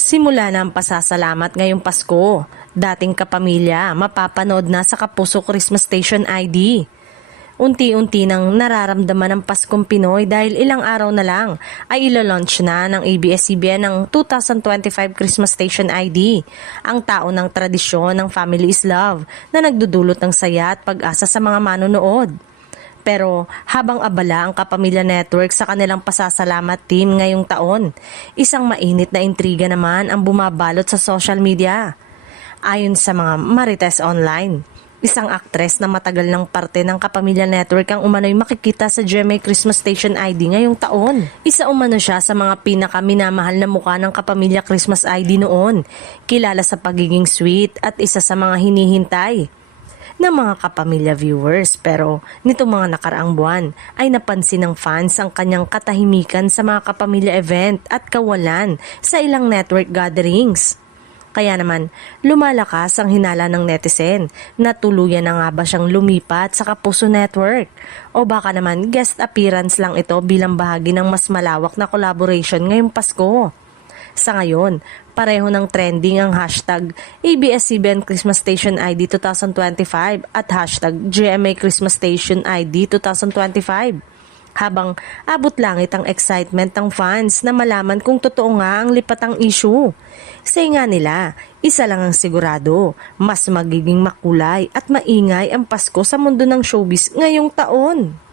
Simula na ang pasasalamat ngayong Pasko. Dating kapamilya, mapapanood na sa Kapuso Christmas Station ID. Unti-unti nang nararamdaman ang Paskong Pinoy dahil ilang araw na lang ay ilo-launch na ng ABS-CBN ang 2025 Christmas Station ID, ang taon ng tradisyon ng Family is Love na nagdudulot ng saya at pag-asa sa mga manonood. Pero habang abala ang Kapamilya Network sa kanilang pasasalamat team ngayong taon, isang mainit na intriga naman ang bumabalot sa social media. Ayon sa mga Marites Online, isang aktres na matagal ng parte ng Kapamilya Network ang umano'y makikita sa GMA Christmas Station ID ngayong taon. Isa umano siya sa mga pinakaminamahal na mukha ng Kapamilya Christmas ID noon, kilala sa pagiging sweet at isa sa mga hinihintay ng mga kapamilya viewers. Pero nitong mga nakaraang buwan ay napansin ng fans ang kanyang katahimikan sa mga kapamilya event at kawalan sa ilang network gatherings. Kaya naman, lumalakas ang hinala ng netizen na tuluyan na nga ba siyang lumipat sa Kapuso Network o baka naman guest appearance lang ito bilang bahagi ng mas malawak na collaboration ngayong Pasko. Sa ngayon, pareho ng trending ang hashtag ABS-CBN Christmas Station ID 2025 at hashtag GMA Christmas Station ID 2025. Habang abot langit ang excitement ng fans na malaman kung totoo nga ang lipatang issue. Say nga nila, isa lang ang sigurado, mas magiging makulay at maingay ang Pasko sa mundo ng showbiz ngayong taon.